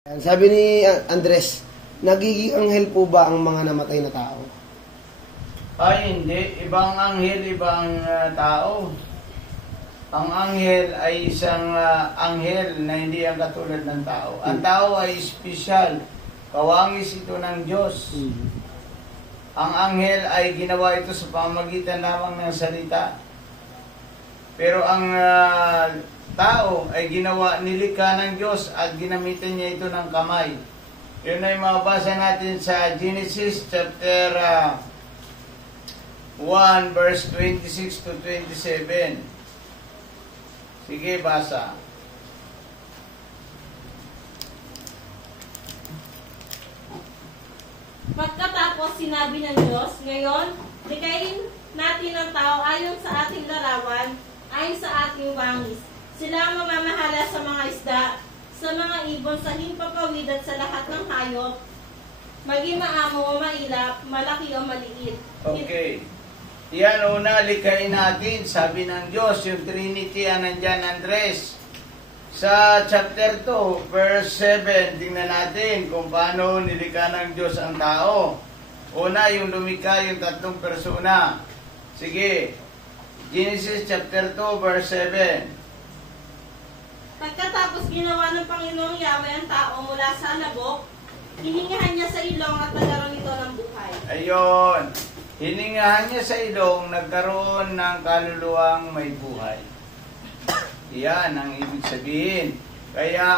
Sabi ni Andres, nagiging anghel po ba ang mga namatay na tao? Ay, hindi. Ibang anghel, ibang tao. Ang anghel ay isang anghel na hindi ang katulad ng tao. Ang tao ay espesyal. Kawangis ito ng Diyos. Ang anghel ay ginawa ito sa pamamagitan lamang ng salita. Pero ang tao ay ginawa, nilikha ng Diyos at ginamitan niya ito ng kamay. Yun ay mabasa natin sa Genesis chapter 1 verse 26 to 27. Sige, basa. Pagkatapos sinabi ng Diyos, ngayon, likhain natin ang tao ayon sa ating larawan, ayon sa ating wangis. Sila ang mamamahala sa mga isda, sa mga ibon, sa himpapawid at sa lahat ng hayop, maging maamo o mailap, malaki o maliit. Okay. Yan una, likhain natin. Sabi ng Diyos, yung Trinity, nandyan, Andres. Sa chapter 2, verse 7, tingnan natin kung paano nilikha ng Diyos ang tao. Una, yung lumikha, yung tatlong persona. Sige, Genesis chapter 2, verse 7. Pagkatapos ginawa ng Panginoong Yahweh ang tao mula sa alabok, hiningahan niya sa ilong at nagkaroon ito ng buhay. Ayon. Hiningahan niya sa ilong, nagkaroon ng kaluluwang may buhay. Yan ang ibig sabihin. Kaya